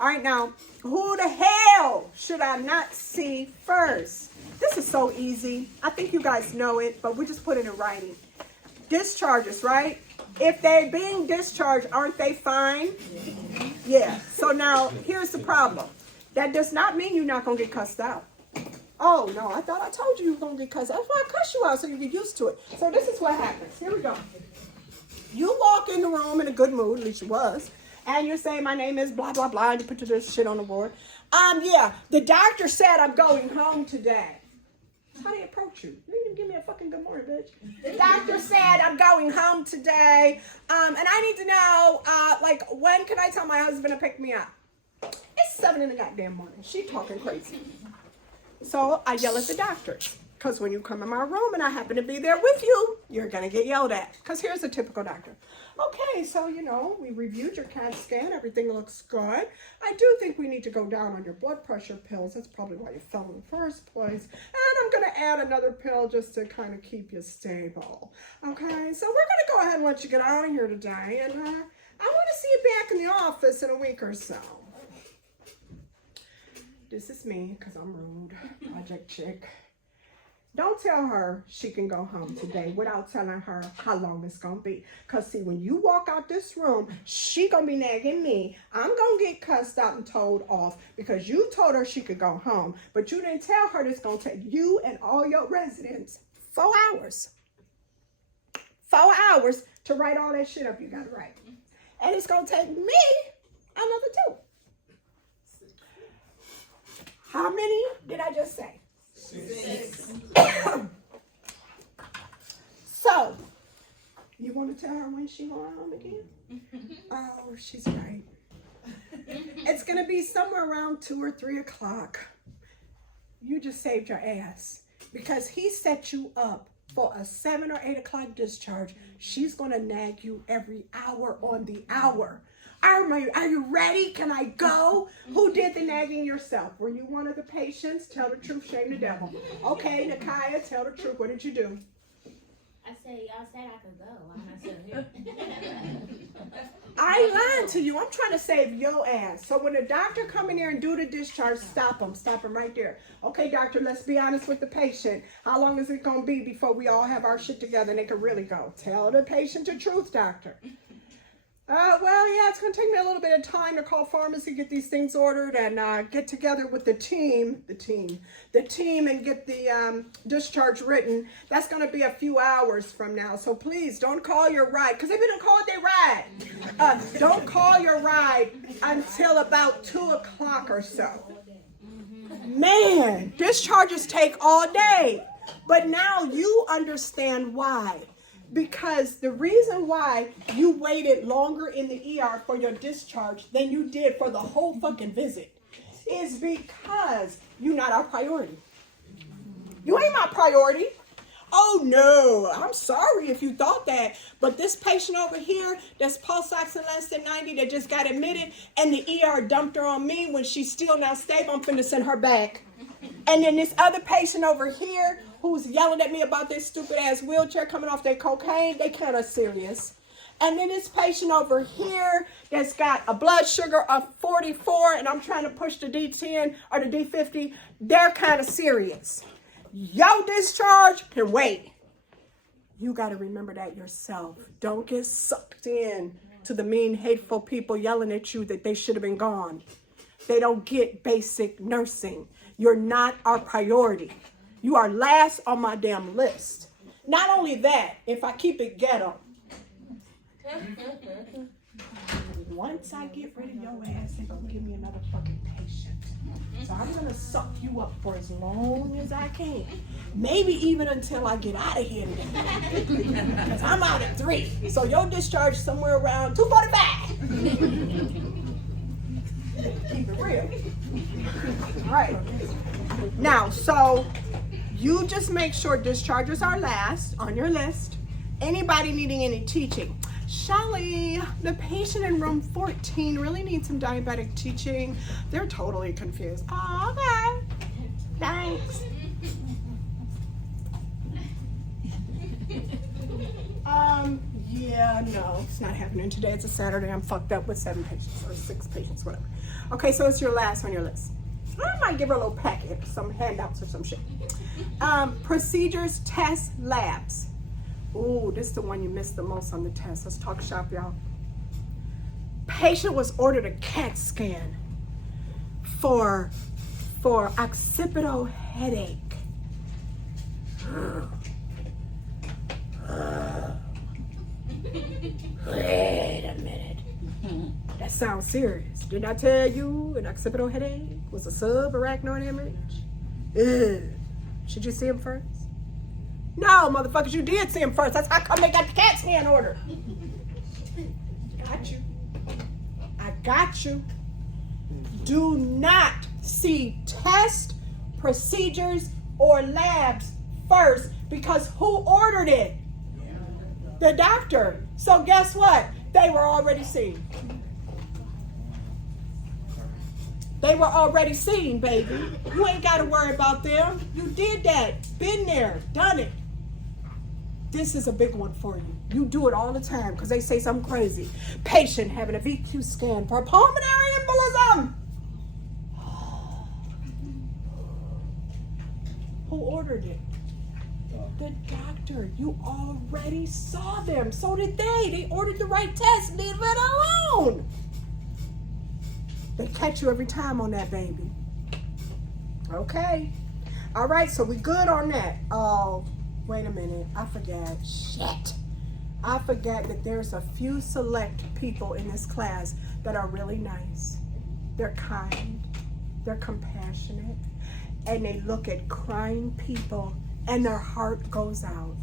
All right, now, who the hell should I not see first? This is so easy. I think you guys know it, but we just put it in writing. Discharges, right? If they're being discharged, aren't they fine? Yeah. So now, here's the problem. That does not mean you're not going to get cussed out. Oh, no, I thought I told you you were going to get cussed out. That's why I cuss you out, so you get used to it. So this is what happens. Here we go. You walk in the room in a good mood, at least you was, and you're saying, my name is blah, blah, blah, and you put this shit on the board. Yeah, the doctor said I'm going home today. How do they approach you? You didn't even give me a fucking good morning, bitch. The doctor said I'm going home today, and I need to know, like, when can I tell my husband to pick me up? It's 7 in the goddamn morning. She talking crazy. So I yell at the doctors, because when you come in my room and I happen to be there with you, you're going to get yelled at. Because here's a typical doctor. Okay, so, you know, we reviewed your CAT scan. Everything looks good. I do think we need to go down on your blood pressure pills. That's probably why you fell in the first place. And I'm going to add another pill just to kind of keep you stable. Okay, so we're going to go ahead and let you get out of here today. And I want to see you back in the office in a week or so. This is me, because I'm rude, project chick. Don't tell her she can go home today without telling her how long it's going to be. Because, see, when you walk out this room, she going to be nagging me. I'm going to get cussed out and told off because you told her she could go home. But you didn't tell her it's going to take you and all your residents 4 hours. 4 hours to write all that shit up you got to write. And it's going to take me another 2. How many did I just say? 6. So, you want to tell her when she going home again? Oh, she's right. It's going to be somewhere around 2 or 3 o'clock. You just saved your ass. Because he set you up for a 7 or 8 o'clock discharge. She's going to nag you every hour on the hour. Are you ready? Can I go? Who did the nagging yourself? Were you one of the patients? Tell the truth, shame the devil. Okay, Nakaya, tell the truth. What did you do? I said, y'all said I could go. I'm not still here. I ain't lying to you. I'm trying to save your ass. So when the doctor come in here and do the discharge, stop him. Stop him right there. Okay, doctor, let's be honest with the patient. How long is it going to be before we all have our shit together and they can really go? Tell the patient the truth, doctor. Well, yeah, it's going to take me a little bit of time to call pharmacy, get these things ordered, and get together with the team, and get the discharge written. That's going to be a few hours from now. So please don't call your ride, because they've been called their ride. Don't call your ride until about 2 o'clock or so. Man, discharges take all day. But now you understand why. Because the reason why you waited longer in the ER for your discharge than you did for the whole fucking visit is because you're not our priority. You ain't my priority. Oh no, I'm sorry if you thought that, but this patient over here that's pulse oxygen less than 90 that just got admitted and the ER dumped her on me when she's still not stable, I'm finna send her back. And then this other patient over here who's yelling at me about this stupid ass wheelchair coming off their cocaine, they kind of serious. And then this patient over here that's got a blood sugar of 44 and I'm trying to push the D10 or the D50, they're kind of serious. Your discharge can wait. You got to remember that yourself. Don't get sucked in to the mean, hateful people yelling at you that they should have been gone. They don't get basic nursing. You're not our priority. You are last on my damn list. Not only that, if I keep it ghetto, once I get rid of your ass, they're going to give me another fucking patient. So I'm going to suck you up for as long as I can. Maybe even until I get out of here today. Because I'm out at 3. So your discharge somewhere around 2:45. Keep it real. Right. Now, so you just make sure discharges are last on your list. Anybody needing any teaching? Shelly, the patient in room 14 really needs some diabetic teaching. They're totally confused. Oh, okay. Thanks. Yeah, no, it's not happening today. It's a Saturday. I'm fucked up with 7 patients or 6 patients, whatever. Okay, so it's your last on your list. I might give her a little packet, some handouts or some shit. Procedures, tests, labs. Ooh, this is the one you missed the most on the test. Let's talk shop, y'all. Patient was ordered a CAT scan for occipital headache. Wait a minute. That sounds serious. Didn't I tell you an occipital headache was a subarachnoid hemorrhage? Ugh. Should you see him first? No, motherfuckers, you did see him first. That's how come they got the CAT scan order. Got you. I got you. Do not see test, procedures, or labs first, because who ordered it? The doctor. So guess what? They were already seen. They were already seen, baby. You ain't got to worry about them. You did that. Been there. Done it. This is a big one for you. You do it all the time because they say something crazy. Patient having a VQ scan for pulmonary embolism. Who ordered it? The doctor. You already saw them. So did they. They ordered the right test. Leave it alone. They catch you every time on that, baby. Okay. All right, so we good on that. Oh, wait a minute. I forgot. Shit. I forgot that there's a few select people in this class that are really nice. They're kind. They're compassionate. And they look at crying people and their heart goes out.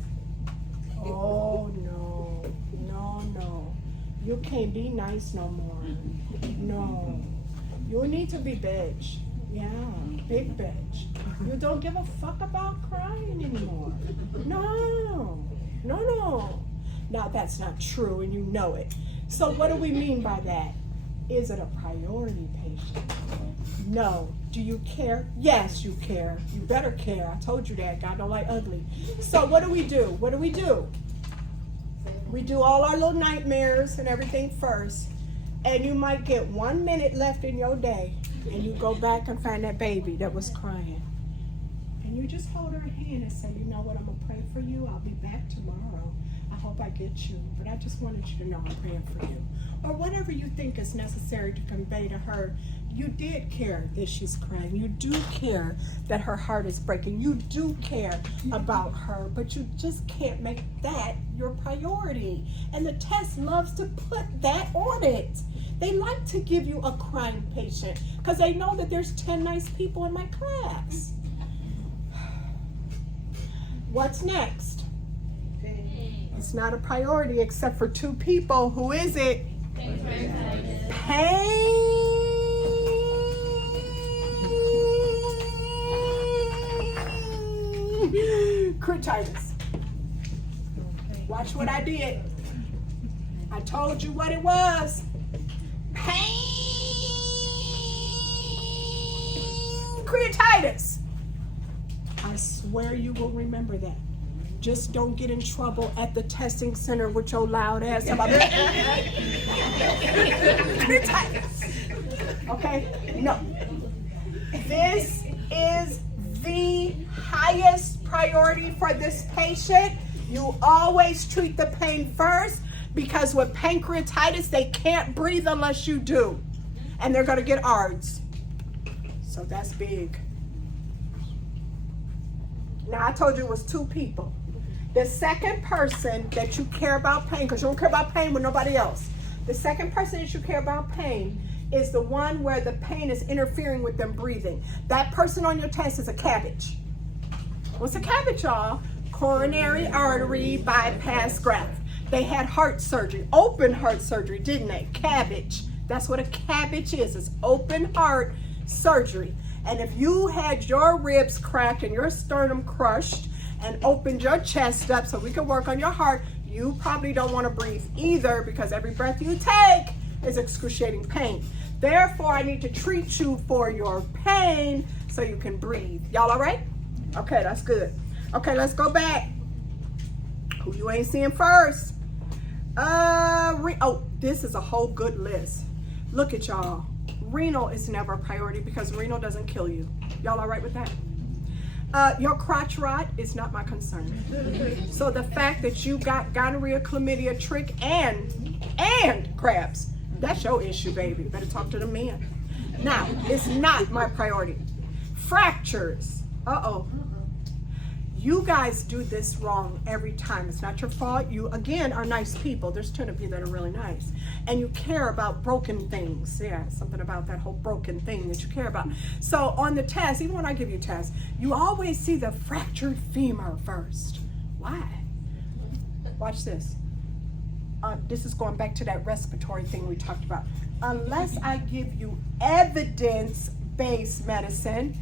Oh, no. No, no. You can't be nice no more. No. You need to be bitch. Yeah, big bitch. You don't give a fuck about crying anymore. No. No, no. Now, that's not true, and you know it. So what do we mean by that? Is it a priority patient? No. Do you care? Yes, you care. You better care. I told you that. God don't like ugly. So what do we do? What do we do? We do all our little nightmares and everything first. And you might get 1 minute left in your day, and you go back and find that baby that was crying. And you just hold her hand and say, you know what, I'm going to pray for you. I'll be back tomorrow. I hope I get you. But I just wanted you to know I'm praying for you. Or whatever you think is necessary to convey to her. You did care that she's crying. You do care that her heart is breaking. You do care about her. But you just can't make that your priority. And the test loves to put that on it. They like to give you a crying patient because they know that there's 10 nice people in my class. What's next? It's not a priority except for 2 people. Who is it? Pain. Crititis. Watch what I did. I told you what it was. Pancreatitis. I swear you will remember that. Just don't get in trouble at the testing center with your loud ass about pancreatitis. Okay? No. This is the highest priority for this patient. You always treat the pain first, because with pancreatitis, they can't breathe unless you do. And they're going to get ARDS. So that's big. Now, I told you it was 2 people. The second person that you care about pain, because you don't care about pain with nobody else. The second person that you care about pain is the one where the pain is interfering with them breathing. That person on your test is a cabbage. What's a cabbage, y'all? Coronary artery bypass graft. They had heart surgery, open heart surgery, didn't they? Cabbage. That's what a cabbage is. It's open heart surgery. And if you had your ribs cracked and your sternum crushed and opened your chest up so we could work on your heart, you probably don't want to breathe either, because every breath you take is excruciating pain. Therefore, I need to treat you for your pain so you can breathe. Y'all all right? Okay, that's good. Okay, let's go back. Who you ain't seeing first? Oh, this is a whole good list. Look at y'all. Renal is never a priority because renal doesn't kill you. Y'all all right with that? Your crotch rot is not my concern. So the fact that you got gonorrhea, chlamydia, trick, and crabs, that's your issue, baby. Better talk to the men. Now, it's not my priority. Fractures. You guys do this wrong every time. It's not your fault. You, again, are nice people. There's 10 of you that are really nice. And you care about broken things. Yeah, something about that whole broken thing that you care about. So on the test, even when I give you tests, you always see the fractured femur first. Why? Watch this. This is going back to that respiratory thing we talked about. Unless I give you evidence-based medicine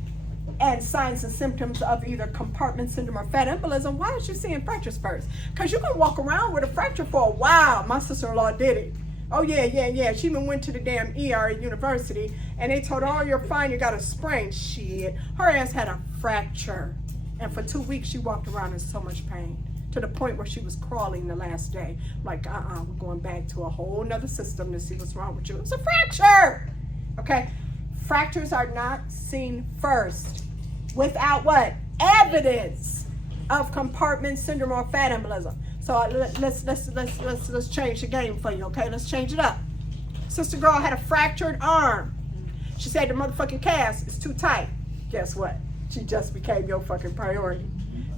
and signs and symptoms of either compartment syndrome or fat embolism, why is you seeing fractures first? Because you can walk around with a fracture for a while. My sister-in-law did it. Oh, yeah. She even went to the damn ER at university, and they told her, oh, you're fine, you got a sprain. Shit. Her ass had a fracture. And for 2 weeks, she walked around in so much pain, to the point where she was crawling the last day. Like, we're going back to a whole nother system to see what's wrong with you. It's a fracture. Okay? Fractures are not seen first without what? Evidence of compartment syndrome or fat embolism. So let's change the game for you, okay? Let's change it up. Sister girl had a fractured arm. She said the motherfucking cast is too tight. Guess what? She just became your fucking priority.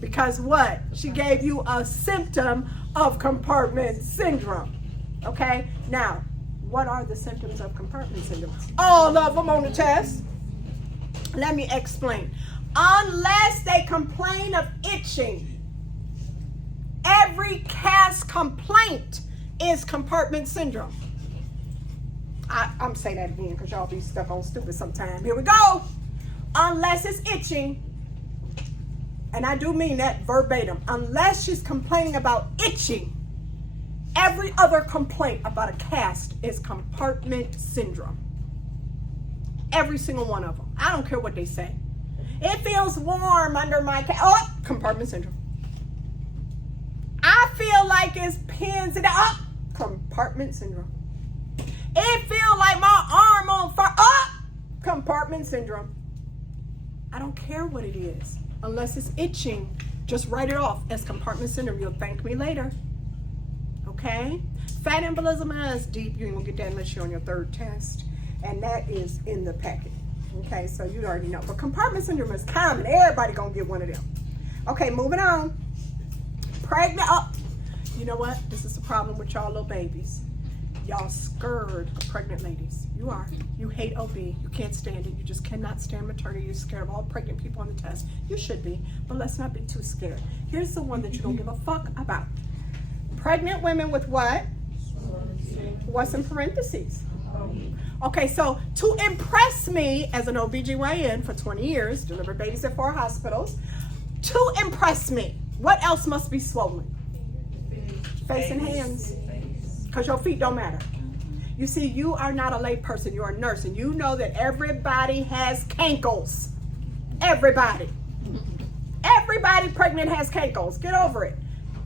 Because what? She gave you a symptom of compartment syndrome. Okay? Now, what are the symptoms of compartment syndrome? All of them on the test. Let me explain. Unless they complain of itching, every cast complaint is compartment syndrome. I'm saying that again because y'all be stuck on stupid sometime. Here we go. Unless it's itching, and I do mean that verbatim, unless she's complaining about itching, every other complaint about a cast is compartment syndrome. Every single one of them. I don't care what they say. It feels warm under my cast. Oh, compartment syndrome. I feel like it's pins in the compartment syndrome. It feels like my arm on fire. Compartment syndrome. I don't care what it is. Unless it's itching, just write it off as compartment syndrome. You'll thank me later. Okay? Fat embolism is deep. You ain't gonna get that unless you're on your third test. And that is in the packet. Okay, so you already know. But compartment syndrome is common. Everybody gonna get one of them. Okay, moving on. Pregnant. You know what? This is the problem with y'all little babies. Y'all scared of pregnant ladies. You are. You hate OB. You can't stand it. You just cannot stand maternity. You're scared of all pregnant people on the test. You should be, but let's not be too scared. Here's the one that you don't give a fuck about. Pregnant women with what? What's in parentheses? Okay, so to impress me as an OBGYN for 20 years, delivered babies at 4 hospitals, to impress me, what else must be swollen? Face and hands. Because your feet don't matter. You see, you are not a lay person, you're a nurse, and you know that everybody has cankles. Everybody. Everybody pregnant has cankles. Get over it.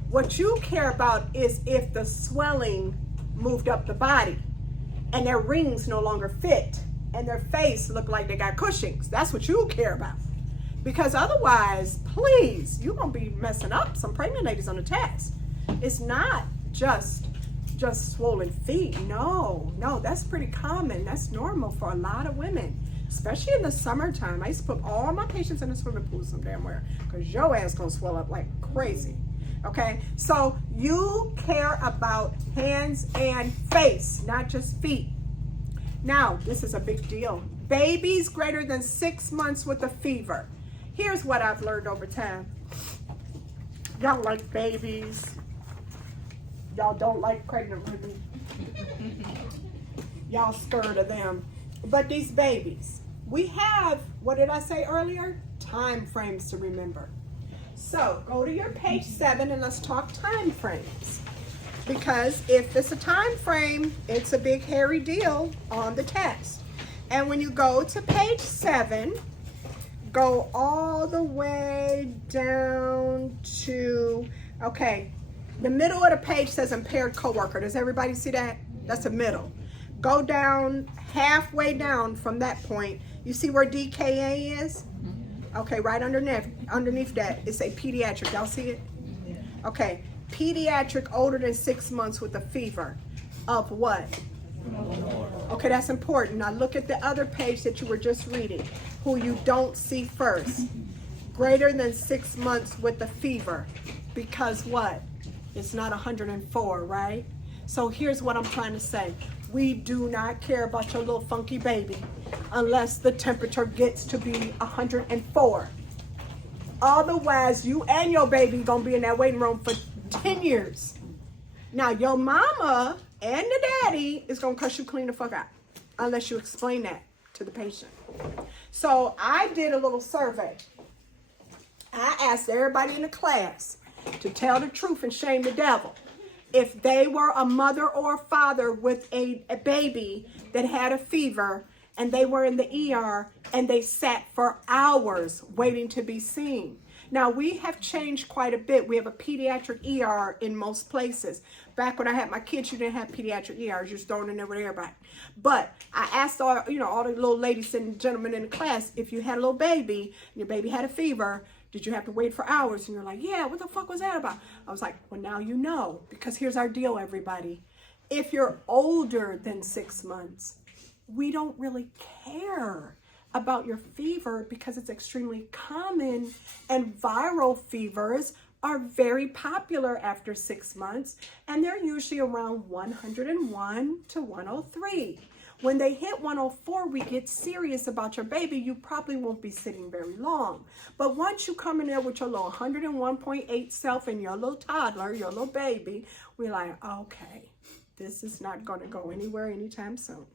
What you care about is if the swelling moved up the body and their rings no longer fit and their face look like they got Cushing's. That's what you care about. Because otherwise, please, you're going to be messing up some pregnant ladies on the test. It's not just swollen feet. No, that's pretty common. That's normal for a lot of women, especially in the summertime. I used to put all my patients in the swimming pool some damn where because your ass going to swell up like crazy. Okay, so you care about hands and face, not just feet. Now, this is a big deal. Babies greater than 6 months with a fever. Here's what I've learned over time. Y'all like babies. Y'all don't like pregnant women. Y'all scared of them. But these babies, we have, what did I say earlier? Time frames to remember. So go to your page 7 and let's talk time frames. Because if it's a time frame, it's a big hairy deal on the test. And when you go to page 7, go all the way down to, okay, the middle of the page says impaired coworker. Does everybody see that? That's the middle. Go down, halfway down from that point. You see where DKA is? Okay, right underneath that, it's a pediatric. Y'all see it? Okay, pediatric older than 6 months with a fever of what? Okay, that's important. Now look at the other page that you were just reading, who you don't see first. Greater than 6 months with a fever, because what? It's not 104, right? So here's what I'm trying to say. We do not care about your little funky baby unless the temperature gets to be 104. Otherwise, you and your baby gonna be in that waiting room for 10 years. Now, your mama and the daddy is gonna cuss you clean the fuck out unless you explain that to the patient. So I did a little survey. I asked everybody in the class to tell the truth and shame the devil. If they were a mother or a father with a baby that had a fever and they were in the ER and they sat for hours waiting to be seen. Now, we have changed quite a bit. We have a pediatric ER in most places. Back when I had my kids, you didn't have pediatric ERs. You're just throwing in there with everybody. But I asked all the little ladies and gentlemen in the class, if you had a little baby and your baby had a fever, did you have to wait for hours? And you're like, yeah, what the fuck was that about? I was like, well, now you know, because here's our deal, everybody. If you're older than 6 months, we don't really care about your fever because it's extremely common, and viral fevers are very popular after 6 months, and they're usually around 101 to 103. When they hit 104, we get serious about your baby. You probably won't be sitting very long. But once you come in there with your little 101.8 self and your little toddler, your little baby, we're like, okay, this is not going to go anywhere anytime soon.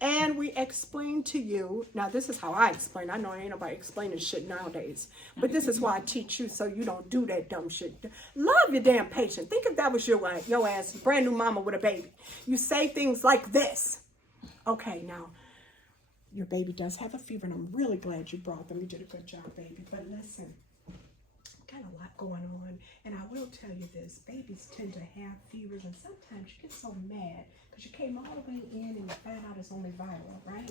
And we explain to you, now this is how I explain. I know ain't nobody explaining shit nowadays, but this is why I teach you so you don't do that dumb shit. Love your damn patient. Think if that was your ass, brand new mama with a baby. You say things like this. Okay, now, your baby does have a fever, and I'm really glad you brought them. You did a good job, baby. But listen, got a lot going on, and I will tell you this. Babies tend to have fevers, and sometimes you get so mad because you came all the way in and you found out it's only viral, right?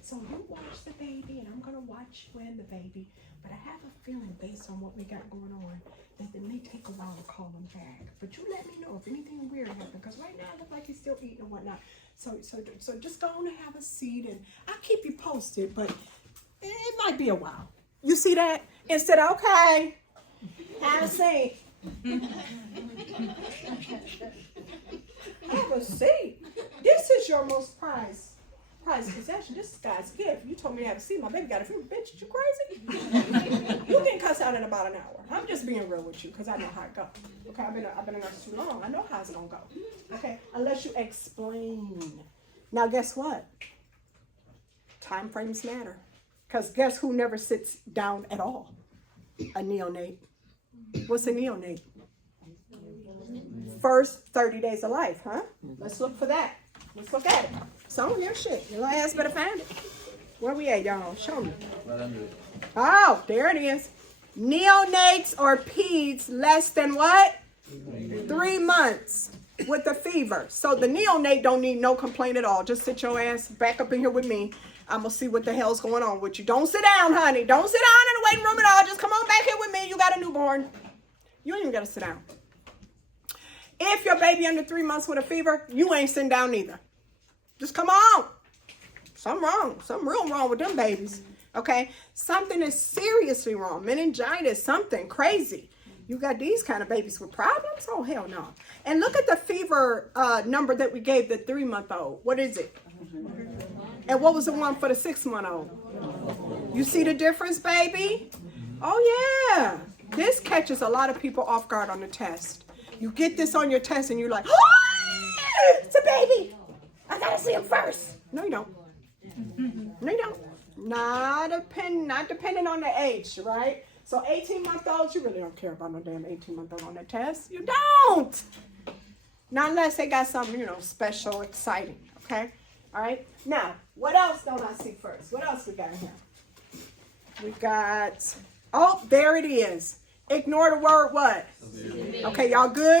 So you watch the baby, and I'm going to watch you and the baby, but I have a feeling based on what we got going on that it may take a while to call them back. But you let me know if anything weird happened, because right now it looks like he's still eating and whatnot. So just go on and have a seat, and I'll keep you posted, but it might be a while. You see that? Instead of, okay, have a seat. Have a seat. This is your most prized possession. This guy's gift. You told me to have a seat. My baby got a fever. Bitch, you crazy? You can cuss out in about an hour. I'm just being real with you because I know how it goes. Okay, I've been a nurse too long. I know how it's gonna go. Okay, unless you explain. Now, guess what? Time frames matter. Because guess who never sits down at all? A neonate. What's a neonate? First 30 days of life, huh? Let's look for that. Let's look at it. Some of your shit. Your little ass better find it. Where we at, y'all? Show me. Oh, there it is. Neonates or peds less than what? 3 months with a fever. So the neonate don't need no complaint at all. Just sit your ass back up in here with me. I'm going to see what the hell's going on with you. Don't sit down, honey. Don't sit down in the waiting room at all. Just come on back here with me. You got a newborn. You ain't even got to sit down. If your baby under 3 months with a fever, you ain't sitting down either. Just come on. Something wrong. Something real wrong with them babies. Okay? Something is seriously wrong. Meningitis, something crazy. You got these kind of babies with problems? Oh, hell no. And look at the fever number that we gave the 3-month-old. What is it? And what was the one for the 6-month-old? You see the difference, baby? Oh, yeah. This catches a lot of people off guard on the test. You get this on your test and you're like, oh, it's a baby. I gotta see him first. No, you don't. No, you don't. Not depending on the age, right? So 18-month-olds, you really don't care about no damn 18-month-old on that test. You don't. Not unless they got something, special, exciting, okay? All right? Now, what else don't I see first? What else we got here? We got, oh, there it is. Ignore the word what? Okay, y'all good?